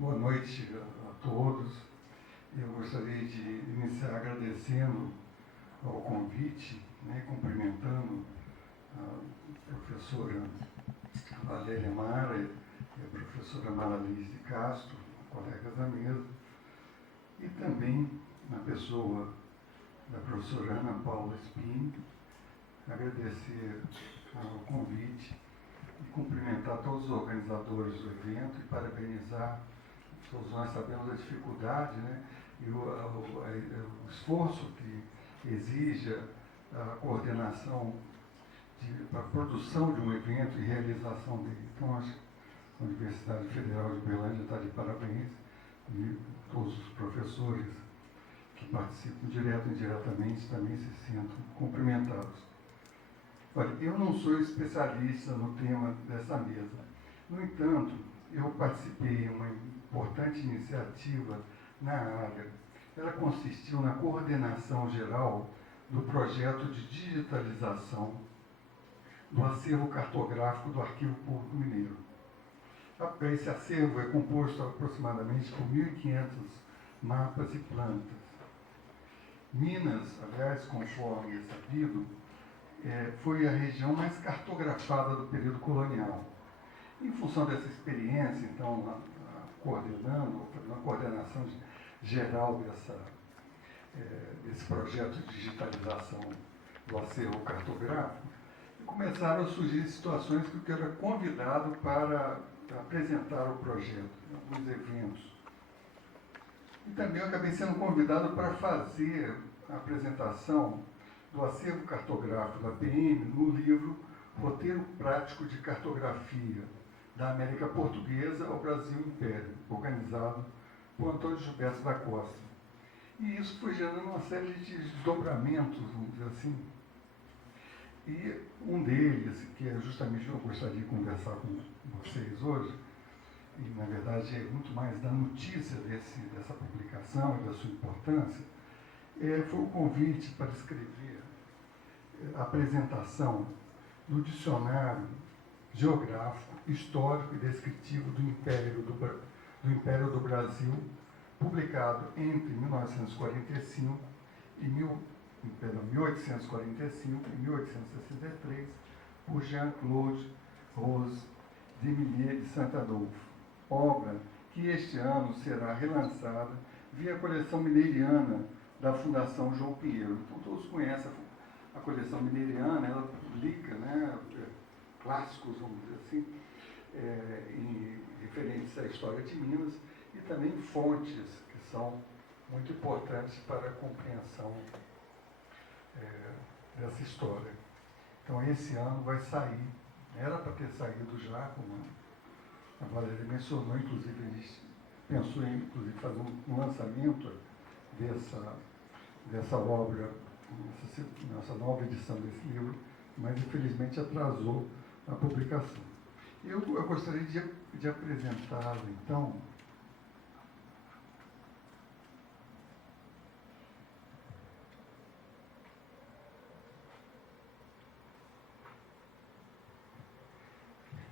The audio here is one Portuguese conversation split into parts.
Boa noite a todos. Eu gostaria de iniciar agradecendo ao convite, cumprimentando a professora Valéria Mara e a professora Maralice de Castro, colegas da mesa, e também na pessoa da professora Ana Paula Spini, agradecer o convite e cumprimentar todos os organizadores do evento e parabenizar. Todos nós sabemos a dificuldade, e o esforço que exige a coordenação para a produção de um evento e realização dele. Então, acho que a Universidade Federal de Uberlândia está de parabéns, e todos os professores que participam direto e indiretamente também se sintam cumprimentados. Olha, eu não sou especialista no tema dessa mesa. No entanto, eu participei de uma importante iniciativa na área. Ela consistiu na coordenação geral do projeto de digitalização do acervo cartográfico do Arquivo Público Mineiro. Esse acervo é composto aproximadamente por 1.500 mapas e plantas. Minas, aliás, conforme é sabido, foi a região mais cartografada do período colonial. Em função dessa experiência, então, fazendo uma coordenação geral desse projeto de digitalização do acervo cartográfico, começaram a surgir situações que eu era convidado para apresentar o projeto em alguns eventos. E também eu acabei sendo convidado para fazer a apresentação do acervo cartográfico da PM no livro Roteiro Prático de Cartografia da América Portuguesa ao Brasil Império, organizado por Antônio Gilberto da Costa. E isso foi gerando uma série de desdobramentos, vamos dizer assim. E um deles, que é justamente o que eu gostaria de conversar com vocês hoje, e na verdade é muito mais da notícia dessa publicação e da sua importância, foi o convite para escrever a apresentação do dicionário geográfico, histórico e descritivo do Império do Brasil, publicado entre 1845 e 1863, por Jean-Claude Rose de Millet de Saint-Adolphe, obra que este ano será relançada via a coleção mineiriana da Fundação João Pinheiro. Então, todos conhecem a coleção mineiriana, ela publica clássicos, vamos dizer assim, referentes à história de Minas, e também fontes que são muito importantes para a compreensão dessa história. Então, esse ano vai sair, era para ter saído já, como a Valéria mencionou, inclusive a gente pensou em fazer um lançamento dessa obra, nessa nova edição desse livro, mas infelizmente atrasou a publicação. Eu gostaria de apresentá-lo, então,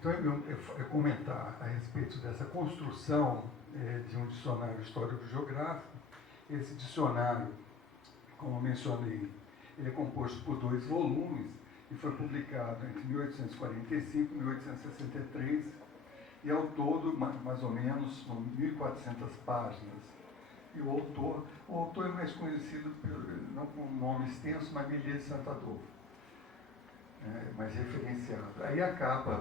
eu comentar a respeito dessa construção de um dicionário histórico-geográfico. Esse dicionário, como mencionei, ele é composto por 2 volumes e foi publicado entre 1845 e 1863, e ao todo, mais ou menos, são 1.400 páginas. E o autor é mais conhecido, não com um nome extenso, mas Millet de Saint-Adolphe, mais referenciado. Aí a capa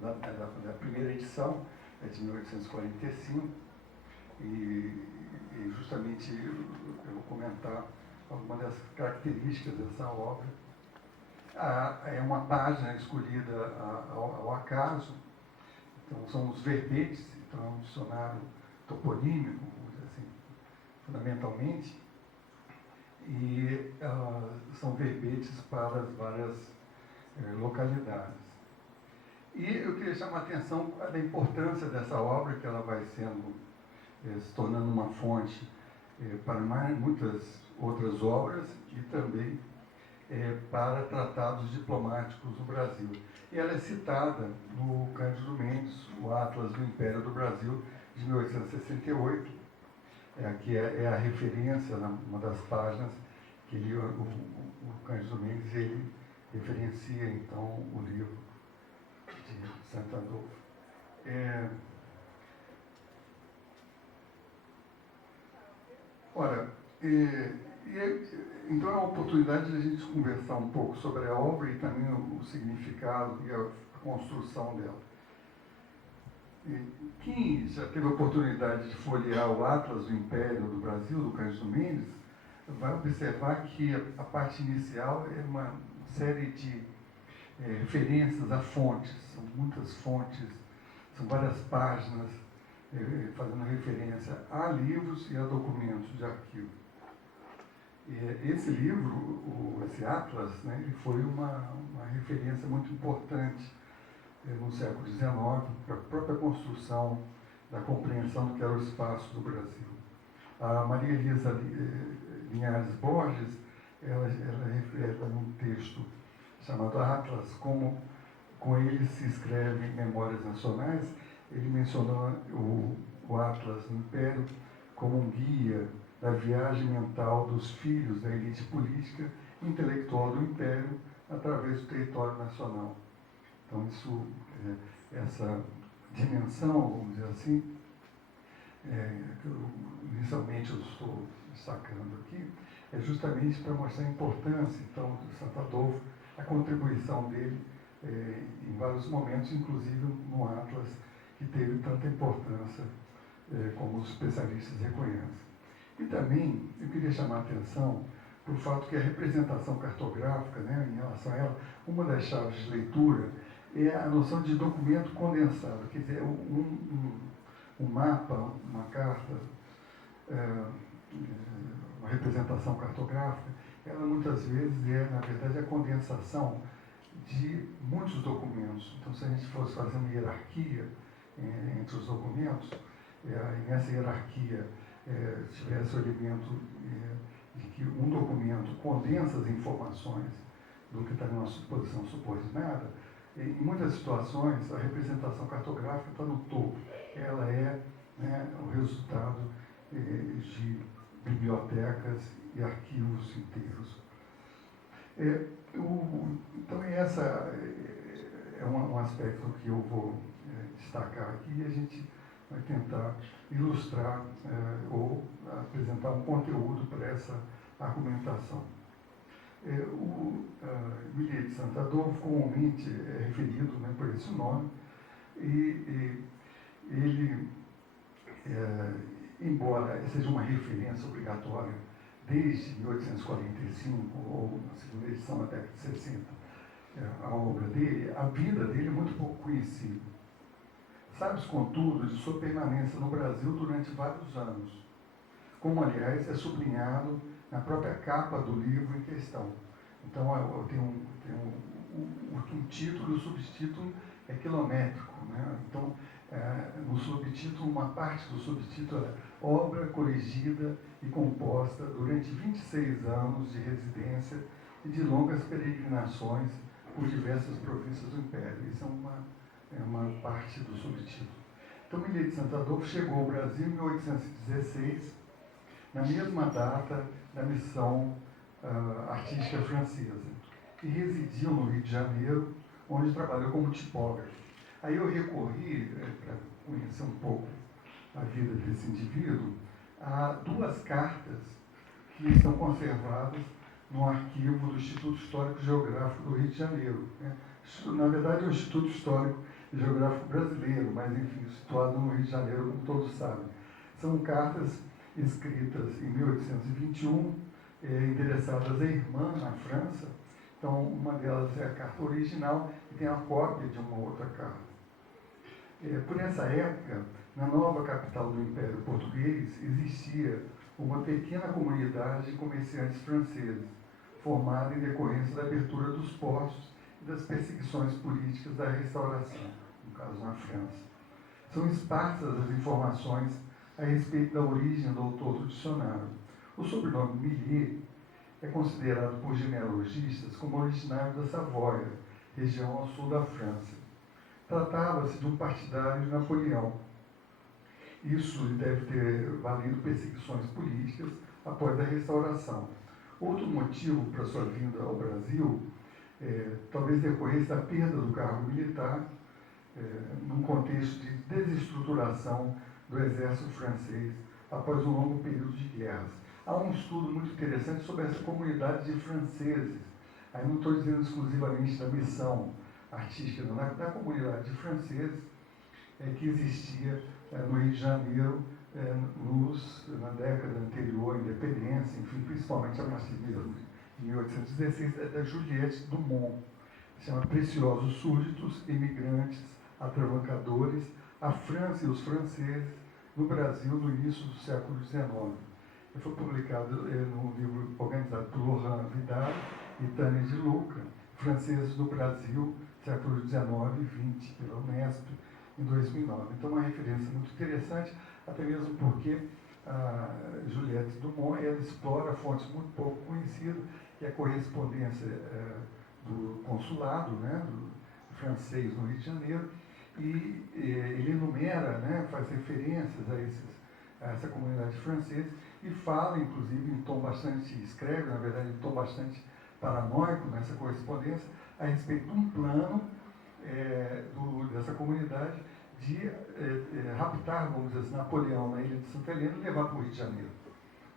da primeira edição é de 1845, e justamente eu vou comentar algumas das características dessa obra. É uma página escolhida ao acaso, então são os verbetes, então é um dicionário toponímico, vamos dizer assim, fundamentalmente, e são verbetes para as várias localidades. E eu queria chamar a atenção da importância dessa obra, que ela vai se tornando uma fonte para muitas outras obras e também para tratados diplomáticos no Brasil. E ela é citada no Cândido Mendes, o Atlas do Império do Brasil, de 1868, que é a referência, uma das páginas, que o Cândido Mendes ele referencia, então, o livro de Santo Adolfo. Então é uma oportunidade de a gente conversar um pouco sobre a obra e também o significado e a construção dela. Quem já teve a oportunidade de folhear o Atlas do Império do Brasil, do Cândido Mendes, vai observar que a parte inicial é uma série de referências a fontes, são muitas fontes, são várias páginas fazendo referência a livros e a documentos de arquivo. Esse livro, esse Atlas, né, ele foi uma referência muito importante no século XIX para a própria construção da compreensão do que era o espaço do Brasil. A Maria Elisa Linhares Borges, ela refere num texto chamado Atlas, como com ele se escreve Memórias Nacionais, ele mencionou o Atlas do Império como um guia da viagem mental dos filhos da elite política e intelectual do Império através do território nacional. Então, essa dimensão, vamos dizer assim, que inicialmente eu estou destacando aqui, é justamente para mostrar a importância, então, de Santo Adolfo, a contribuição dele em vários momentos, inclusive no Atlas, que teve tanta importância como os especialistas reconhecem. E também eu queria chamar a atenção para o fato que a representação cartográfica, né, em relação a ela, uma das chaves de leitura é a noção de documento condensado, quer dizer, um mapa, uma carta, uma representação cartográfica, ela muitas vezes na verdade, a condensação de muitos documentos. Então, se a gente fosse fazer uma hierarquia entre os documentos, e nessa hierarquia tivesse o elemento de que um documento condensa as informações do que está na nossa posição subordinada, em muitas situações a representação cartográfica está no topo. Ela é, né, o resultado de bibliotecas e arquivos inteiros. Então, essa é um aspecto que eu vou destacar aqui e a gente vai tentar ilustrar ou apresentar um conteúdo para essa argumentação. O Millet de Santo Adolfo comumente é referido, né, por esse nome, e ele, embora seja uma referência obrigatória desde 1845, ou na segunda edição da década de 60, a obra dele, a vida dele é muito pouco conhecida. Sabe-se, contudo, de sua permanência no Brasil durante vários anos, como, aliás, é sublinhado na própria capa do livro em questão. Então, tem um título, e o subtítulo é quilométrico, né? Então, no subtítulo, uma parte do subtítulo é obra corrigida e composta durante 26 anos de residência e de longas peregrinações por diversas províncias do Império. Isso é uma parte do subtítulo. Então, Millet de Santo Adolfo chegou ao Brasil em 1816, na mesma data da missão artística francesa, e residiu no Rio de Janeiro, onde trabalhou como tipógrafo. Aí eu recorri, para conhecer um pouco a vida desse indivíduo, a duas cartas que estão conservadas no arquivo do Instituto Histórico e Geográfico do Rio de Janeiro, né? Na verdade, é o Instituto Histórico e Geográfico Brasileiro, mas, enfim, situado no Rio de Janeiro, como todos sabem. São cartas escritas em 1821, endereçadas à irmã na França. Então, uma delas é a carta original e tem a cópia de uma outra carta. Por essa época, na nova capital do Império Português, existia uma pequena comunidade de comerciantes franceses, formada em decorrência da abertura dos portos e das perseguições políticas da restauração, no caso na França. São esparsas as informações a respeito da origem do autor do dicionário. O sobrenome Millet é considerado por genealogistas como originário da Savoia, região ao sul da França. Tratava-se de um partidário de Napoleão. Isso deve ter valido perseguições políticas após a restauração. Outro motivo para sua vinda ao Brasil talvez decorresse da perda do cargo militar num contexto de desestruturação do exército francês após um longo período de guerras. Há um estudo muito interessante sobre essa comunidade de franceses. Aí não estou dizendo exclusivamente da missão artística, não, da comunidade de franceses que existia no Rio de Janeiro na década anterior à independência, enfim, principalmente a Guerra Civil de 1816, da Juliette Dumont. Se chama Preciosos Súditos, Imigrantes, Atravancadores, a França e os Franceses no Brasil no início do século XIX. Foi publicado num livro organizado por Laurent Vidal e Tânia de Luca, Franceses no Brasil, século XIX e XX, pela Unesp, em 2009. Então, uma referência muito interessante, até mesmo porque a Juliette Dumont ela explora fontes muito pouco conhecidas, que é a correspondência do consulado, né, do francês no Rio de Janeiro, e ele enumera, né, faz referências a essa comunidade francesa e fala, inclusive, em tom bastante, escreve, na verdade, em tom bastante paranoico nessa correspondência, a respeito de um plano dessa comunidade de raptar, vamos dizer assim, Napoleão na ilha de Santa Helena e levar para o Rio de Janeiro.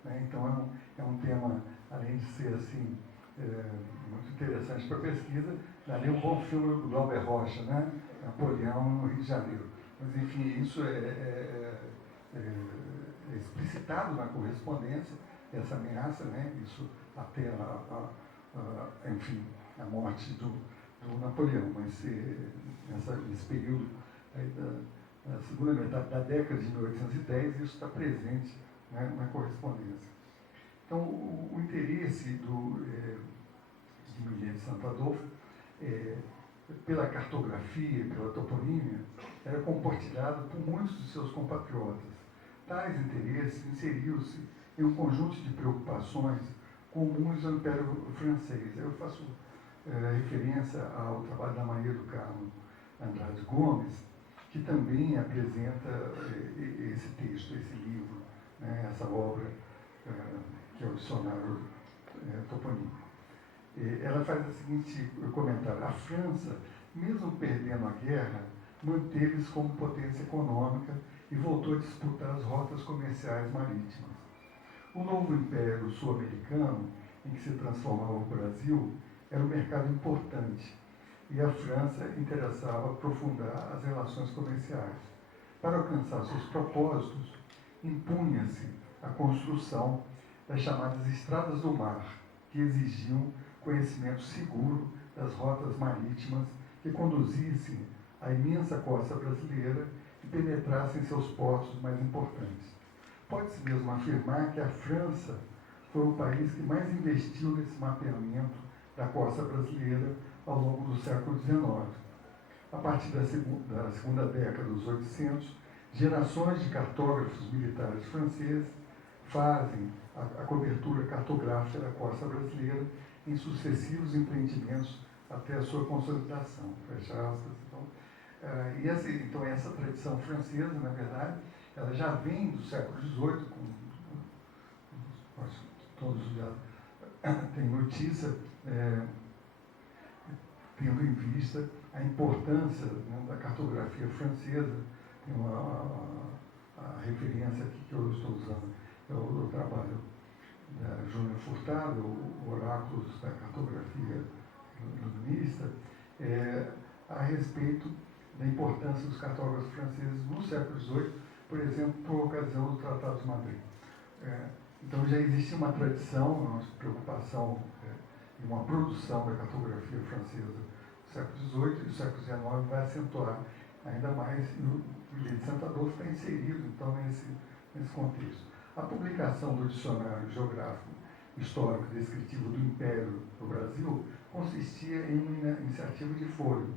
Né? Então é um tema, além de ser assim, muito interessante para a pesquisa, ali um bom filme do Glauber Rocha, né? Napoleão no Rio de Janeiro. Mas enfim, isso é explicitado na correspondência, essa ameaça, né? Isso até enfim, a morte do Napoleão, mas nesse período da segunda metade da década de 1810, isso está presente, né, na correspondência. Então, o interesse de Miguel de Santo Adolfo pela cartografia, pela toponímia, era compartilhado por muitos de seus compatriotas. Tais interesses inseriu-se em um conjunto de preocupações comuns ao Império Francês. Eu faço referência ao trabalho da Maria do Carmo Andrade Gomes, que também apresenta esse texto, esse livro, né, essa obra, que é o Dicionário Toponímico. Ela faz o seguinte comentário: a França, mesmo perdendo a guerra, manteve-se como potência econômica e voltou a disputar as rotas comerciais marítimas. O novo império sul-americano, em que se transformava o Brasil, era um mercado importante e a França interessava aprofundar as relações comerciais. Para alcançar seus propósitos, impunha-se a construção das chamadas estradas do mar, que exigiam conhecimento seguro das rotas marítimas que conduzissem à imensa costa brasileira e penetrassem seus portos mais importantes. Pode-se mesmo afirmar que a França foi o país que mais investiu nesse mapeamento da costa brasileira ao longo do século XIX. A partir da segunda década dos 800, gerações de cartógrafos militares franceses fazem a cobertura cartográfica da costa brasileira em sucessivos empreendimentos até a sua consolidação. Fecha aspas. Então, essa tradição francesa, na verdade, ela já vem do século XVIII, todos já têm notícia, tendo em vista a importância, né, da cartografia francesa. Tem a referência aqui que eu estou usando, é o trabalho da Júnior Furtado, o Oráculos da Cartografia Iluminista, a respeito da importância dos cartógrafos franceses no século XVIII, por exemplo, por ocasião do Tratado de Madrid. Então já existia uma tradição, uma preocupação e uma produção da cartografia francesa do século XVIII, e o século XIX vai acentuar ainda mais, e o Miguel de Santo Adolfo está inserido, então, nesse contexto. A publicação do Dicionário Geográfico Histórico Descritivo do Império do Brasil consistia em uma iniciativa de fôlego,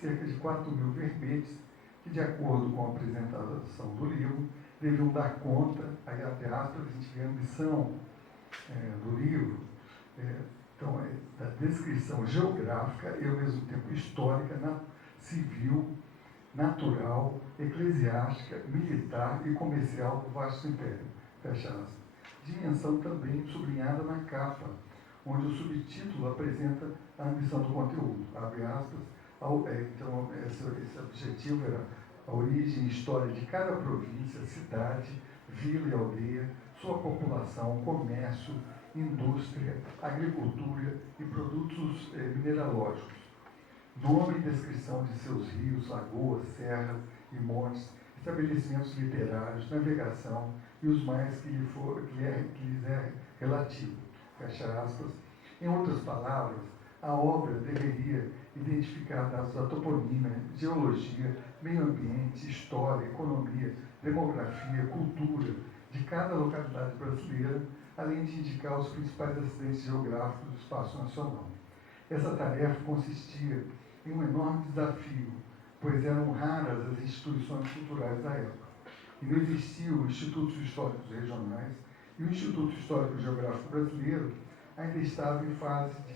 cerca de 4.000 verbetes, que, de acordo com a apresentação do livro, deviam dar conta, aí até aspas, a gente vê a ambição do livro, da descrição geográfica e, ao mesmo tempo, histórica, civil, natural, eclesiástica, militar e comercial do vasto império. Fecha aspas. Dimensão também sublinhada na capa, onde o subtítulo apresenta a ambição do conteúdo. Abre aspas. Então, esse objetivo era a origem e história de cada província, cidade, vila e aldeia, sua população, comércio, indústria, agricultura e produtos mineralógicos. Nome e descrição de seus rios, lagoas, serras e montes, estabelecimentos literários, navegação e os mais que lhes é relativo. Fecha aspas. Em outras palavras, a obra deveria identificar dados da toponímia, geologia, meio ambiente, história, economia, demografia, cultura de cada localidade brasileira, além de indicar os principais acidentes geográficos do espaço nacional. Essa tarefa consistia em um enorme desafio, pois eram raras as instituições culturais da época. E não existiam institutos históricos regionais, e o Instituto Histórico e Geográfico Brasileiro ainda estava em fase de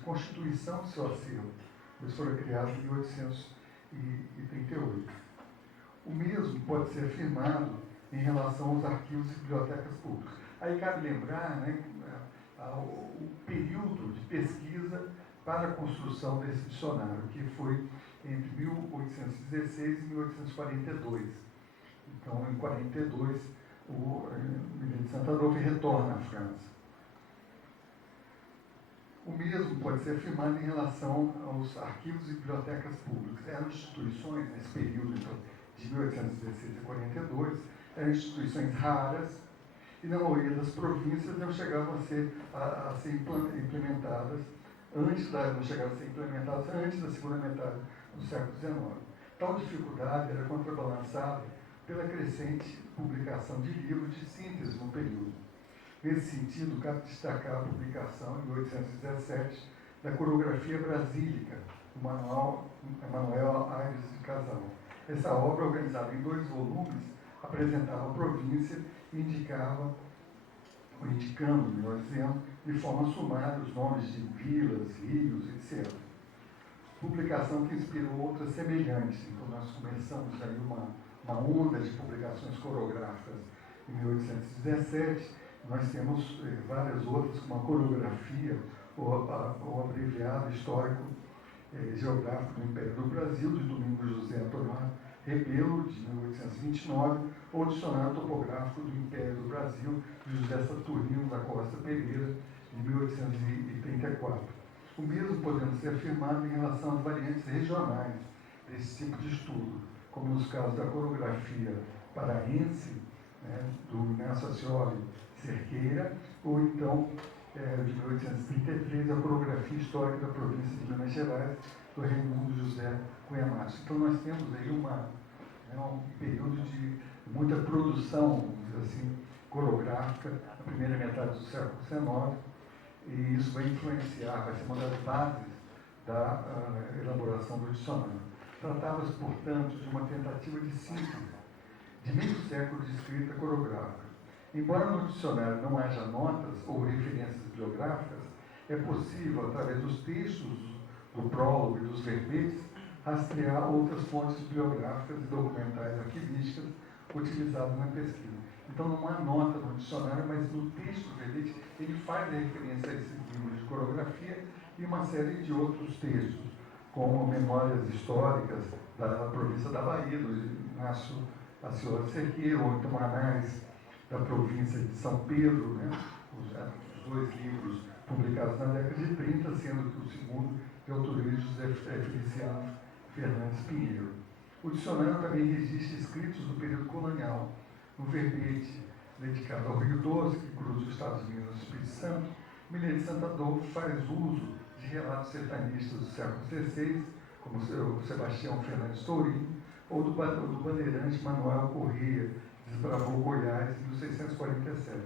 constituição de seu acervo, pois foram criados em 1838. O mesmo pode ser afirmado em relação aos arquivos e bibliotecas públicas. Aí cabe lembrar, né, o período de pesquisa para a construção desse dicionário, que foi entre 1816 e 1842. Então, em 42, o Miguel de Santa Adolfo retorna à França. O mesmo pode ser afirmado em relação aos arquivos e bibliotecas públicas. Eram instituições, nesse período então, de 1816 a 42, eram instituições raras, e na maioria das províncias não chegavam a ser implementadas antes da segunda metade do século XIX. Tal dificuldade era contrabalançada pela crescente publicação de livros de síntese no período. Nesse sentido, cabe destacar a publicação, em 1817, da Corografia Brasílica, do Manuel Aires de Casal. Essa obra, organizada em 2 volumes, apresentava a província e indicando, melhor dizendo, de forma sumária os nomes de vilas, rios, etc. Publicação que inspirou outras semelhantes. Então, nós começamos aí uma onda de publicações corográficas em 1817. Nós temos várias outras, como a Corografia, ou abreviado histórico geográfico do Império do Brasil, de Domingos José Antônio Rebelo, de 1829, ou o Dicionário Topográfico do Império do Brasil, de José Saturnino da Costa Pereira, de 1834. O mesmo podemos ser afirmado em relação às variantes regionais desse tipo de estudo, como nos casos da Corografia paraense, né, do Inácio Ascioli Cerqueira, ou então, de 1833, a Corografia Histórica da Província de Minas Gerais, do Raimundo José Cunha Matos. Então, nós temos aí um período de muita produção, vamos dizer assim, corográfica, na primeira metade do século XIX, e isso vai influenciar, vai ser uma das bases da elaboração do dicionário. Tratava-se, portanto, de uma tentativa de síntese de meio século de escrita corográfica. Embora no dicionário não haja notas ou referências bibliográficas, é possível, através dos textos do prólogo e dos verbetes, rastrear outras fontes bibliográficas e documentais arquivísticas utilizadas na pesquisa. Então não há nota no dicionário, mas no texto do verbete ele faz referência a esses livros de corografia e uma série de outros textos, como memórias históricas da província da Bahia, do Inácio Ascioli Cerqueira, ou então anais da província de São Pedro, né? Os 2 livros publicados na década de 30, sendo que o segundo de autoria de José Feliciano Fernandes Pinheiro. O dicionário também registra escritos do período colonial. No verbete dedicado ao Rio Doce, que cruza os Estados Unidos e o Espírito Santo, Miguel de Santa Adolfo faz uso de relatos sertanistas do século XVI, como o Sebastião Fernandes Tourinho, ou do bandeirante Manuel Corrêa, desbravou Goiás em 1647.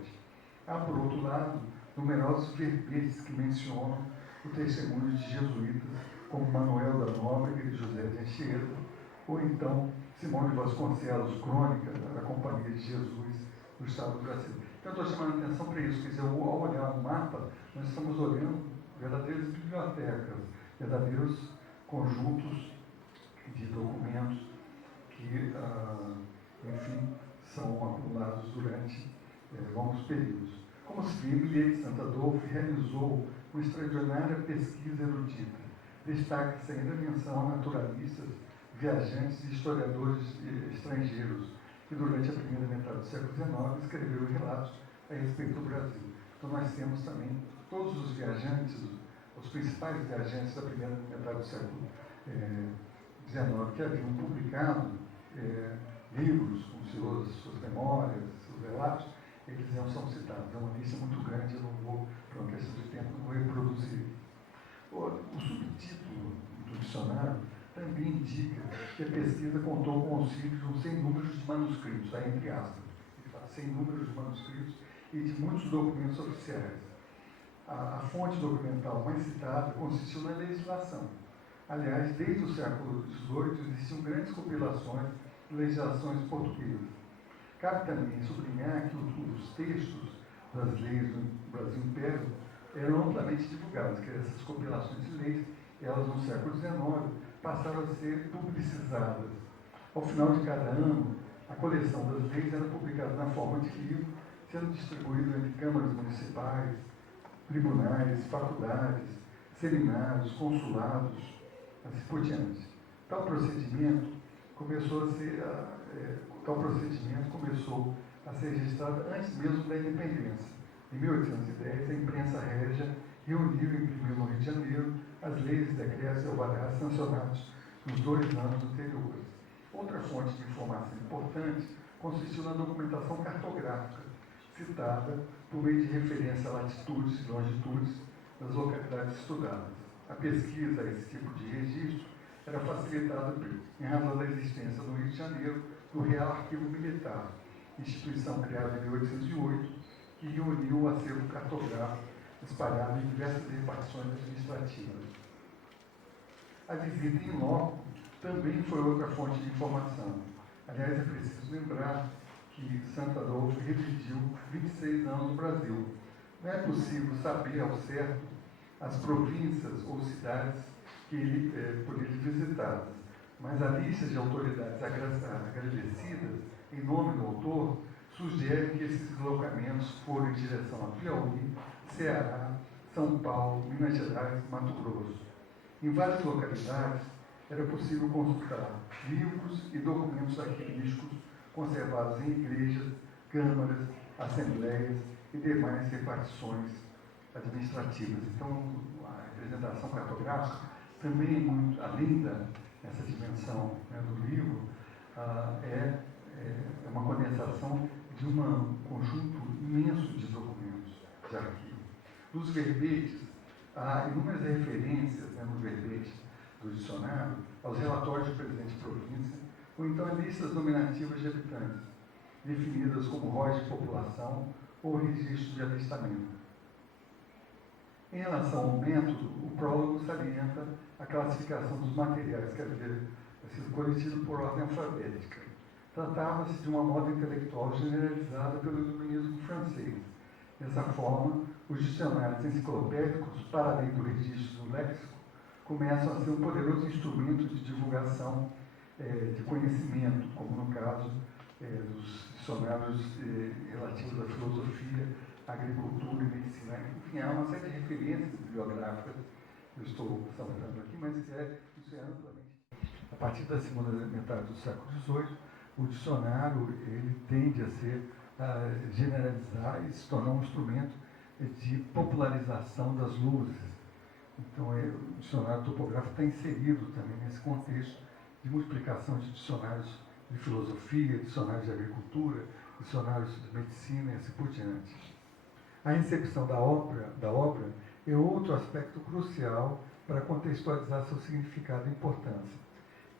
Há, por outro lado, numerosos verbetes que mencionam o testemunho de jesuítas, como Manuel da Nóbrega e José de Anchieta, ou então Simão de Vasconcelos, crônica da Companhia de Jesus do Estado do Brasil. Então, eu estou chamando a atenção para isso, quer dizer, ao olhar o mapa, nós estamos olhando verdadeiras bibliotecas, verdadeiros conjuntos de documentos que, enfim, são acumulados durante longos períodos. Como se vê, Millet de Santo Adolfo realizou uma extraordinária pesquisa erudita. Destaca-se ainda a menção a naturalistas, viajantes e historiadores estrangeiros, que durante a primeira metade do século XIX escreveram relatos a respeito do Brasil. Então nós temos também todos os viajantes, os principais viajantes da primeira metade do século XIX, que haviam publicado livros com suas memórias, seus relatos, eles não são citados. É uma lista muito grande, eu não vou, por uma questão de tempo, não vou reproduzir. O subtítulo do dicionário também indica que a pesquisa contou com o auxílio de uns 100 números de manuscritos, aí entre aspas, ele fala 100 números de manuscritos e de muitos documentos oficiais. A fonte documental mais citada consistiu na legislação. Aliás, desde o século XVIII existiam grandes compilações de legislações portuguesas. Cabe também sublinhar que os textos das leis do Brasil Império eram amplamente divulgados, que essas compilações de leis, elas no século XIX, passaram a ser publicizadas. Ao final de cada ano, a coleção das leis era publicada na forma de livro, sendo distribuída entre câmaras municipais, tribunais, faculdades, seminários, consulados, assim por diante. Tal procedimento começou a ser registrado antes mesmo da independência. Em 1810, a imprensa régia reuniu e imprimiu no Rio de Janeiro as leis e decretos e alvarás sancionados nos 2 anos anteriores. Outra fonte de informação importante consistiu na documentação cartográfica, citada por meio de referência a latitudes e longitudes das localidades estudadas. A pesquisa a esse tipo de registro era facilitada em razão da existência no Rio de Janeiro do Real Arquivo Militar, instituição criada em 1808, que reuniu o acervo cartográfico espalhado em diversas repartições administrativas. A visita em loco também foi outra fonte de informação. Aliás, é preciso lembrar que Santo Adolfo residiu 26 anos no Brasil. Não é possível saber ao certo as províncias ou cidades que ele poderia visitar, mas a lista de autoridades agradecidas em nome do autor sugere que esses deslocamentos foram em direção a Piauí, Ceará, São Paulo, Minas Gerais e Mato Grosso. Em várias localidades era possível consultar livros e documentos arquivísticos conservados em igrejas, câmaras, assembleias e demais repartições administrativas. Então, a representação cartográfica também é muito, além dessa dimensão do livro, é uma condensação de um conjunto imenso de documentos, de arquivo. Nos verbetes, há inúmeras referências no verbete do dicionário aos relatórios do presidente de província, ou então a listas nominativas de habitantes, definidas como rodas de população ou registro de alistamento. Em relação ao método, o prólogo salienta a classificação dos materiais que havia sido coletido por ordem alfabética. Tratava-se de uma moda intelectual generalizada pelo iluminismo francês. Dessa forma, os dicionários enciclopédicos, para além do registro do léxico, começam a ser um poderoso instrumento de divulgação de conhecimento, como no caso dos dicionários relativos à filosofia, agricultura e medicina. Enfim, há uma série de referências bibliográficas que eu estou saltando aqui, mas isso é amplamente. A partir da segunda metade do século XVIII, o dicionário ele tende a generalizar e se tornar um instrumento de popularização das luzes. Então, o dicionário topográfico está inserido também nesse contexto de multiplicação de dicionários de filosofia, dicionários de agricultura, dicionários de medicina e assim por diante. A recepção da obra é outro aspecto crucial para contextualizar seu significado e importância.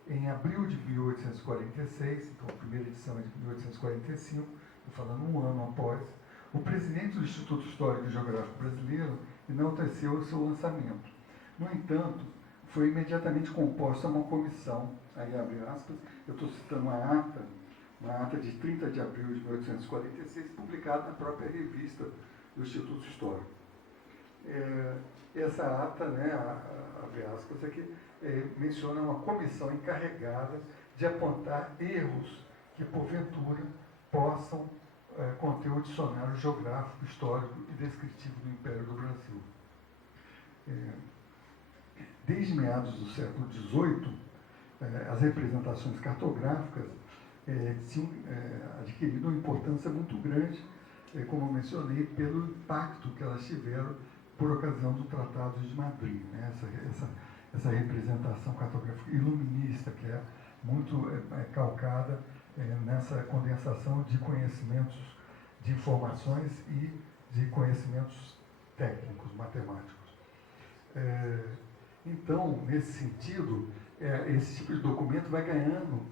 Em abril de 1846, então a primeira edição é de 1845, estou falando um ano após, o presidente do Instituto Histórico e Geográfico Brasileiro enalteceu o seu lançamento. No entanto, foi imediatamente composta uma comissão, aí abre aspas, eu estou citando uma ata de 30 de abril de 1846, publicada na própria revista do Instituto Histórico. Essa ata, abre aspas aqui, menciona uma comissão encarregada de apontar erros que, porventura, possam conter o dicionário geográfico, histórico e descritivo do Império do Brasil. Desde meados do século XVIII, as representações cartográficas tinham adquirido uma importância muito grande, como eu mencionei, pelo impacto que elas tiveram por ocasião do Tratado de Madrid, né? Essa representação cartográfica iluminista, que é muito calcada nessa condensação de conhecimentos, de informações e de conhecimentos técnicos, matemáticos. Então, nesse sentido, esse tipo de documento vai ganhando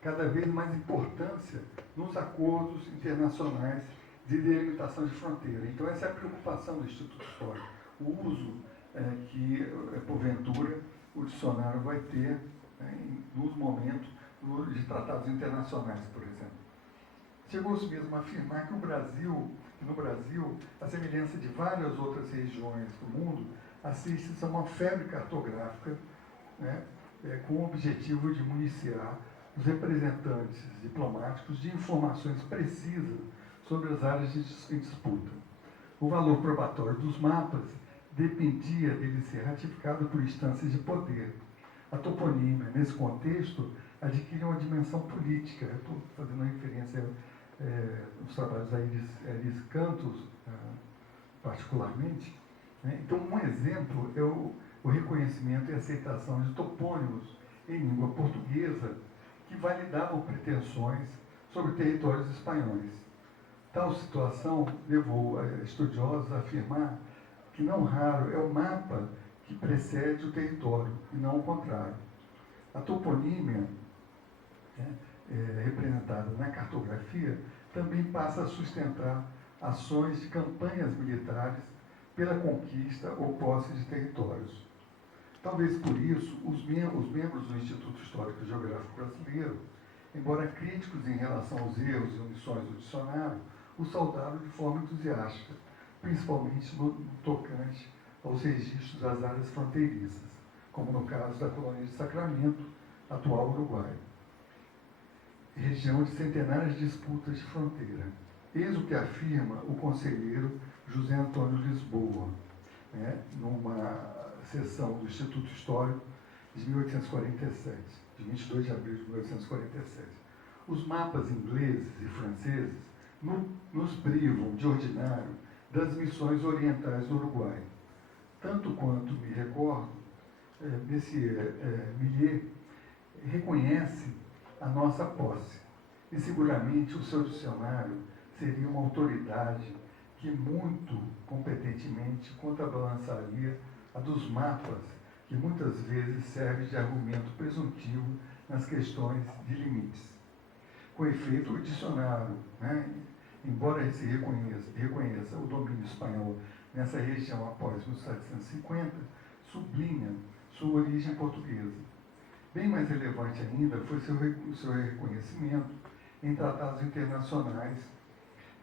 cada vez mais importância nos acordos internacionais de delimitação de fronteira. Então, essa é a preocupação do Instituto Histórico, o uso que, porventura, o dicionário vai ter nos momentos de tratados internacionais, por exemplo. Chegou-se mesmo a afirmar que no Brasil, a semelhança de várias outras regiões do mundo, assiste-se a uma febre cartográfica, né, com o objetivo de municiar os representantes diplomáticos de informações precisas sobre as áreas em disputa. O valor probatório dos mapas dependia dele ser ratificado por instâncias de poder. A toponímia, nesse contexto, adquire uma dimensão política. Eu estou fazendo uma referência aos trabalhos da Iris Cantos, particularmente. Né? Então, um exemplo é o reconhecimento e aceitação de topônimos em língua portuguesa que validavam pretensões sobre territórios espanhóis. Tal situação levou estudiosos a afirmar que não raro é o mapa que precede o território, e não o contrário. A toponímia, representada na cartografia, também passa a sustentar ações de campanhas militares pela conquista ou posse de territórios. Talvez por isso, os membros do Instituto Histórico e Geográfico Brasileiro, embora críticos em relação aos erros e omissões do dicionário, o saudaram de forma entusiástica, principalmente no tocante aos registros das áreas fronteiriças, como no caso da colônia de Sacramento, atual Uruguai, região de centenárias de disputas de fronteira. Eis o que afirma o conselheiro José Antônio Lisboa, numa sessão do Instituto Histórico de 1847, de 22 de abril de 1847. Os mapas ingleses e franceses nos privam, de ordinário, das missões orientais do Uruguai. Tanto quanto me recordo, Millet reconhece a nossa posse, e seguramente o seu dicionário seria uma autoridade que muito competentemente contrabalançaria a dos mapas, que muitas vezes serve de argumento presuntivo nas questões de limites. Com efeito, o dicionário, embora se reconheça o domínio espanhol nessa região após 1750, sublinha sua origem portuguesa. Bem mais relevante ainda foi seu reconhecimento em tratados internacionais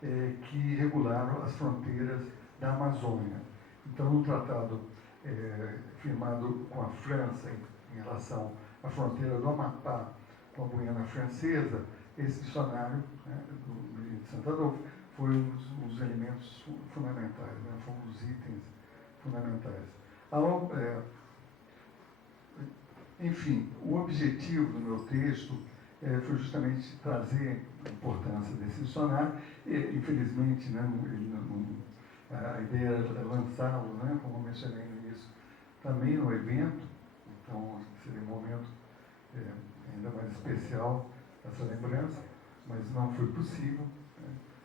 que regularam as fronteiras da Amazônia. Então, no tratado firmado com a França em relação à fronteira do Amapá com a Guiana Francesa, esse dicionário do Millet de Santo Adolfo foi um dos elementos fundamentais, foi um dos itens fundamentais. Enfim, o objetivo do meu texto foi justamente trazer a importância desse dicionário. Infelizmente, a ideia era lançá-lo, como eu mencionei no início, também no evento, então seria um momento ainda mais especial essa lembrança, mas não foi possível.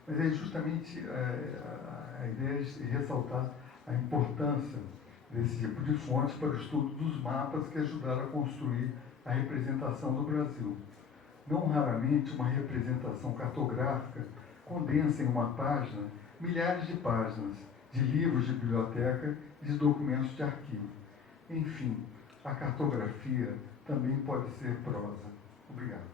Mas é justamente a ideia de ressaltar a importância desse tipo de fonte para o estudo dos mapas que ajudaram a construir a representação do Brasil. Não raramente, uma representação cartográfica condensa em uma página milhares de páginas de livros de biblioteca e de documentos de arquivo. Enfim, a cartografia também pode ser prosa. Obrigado.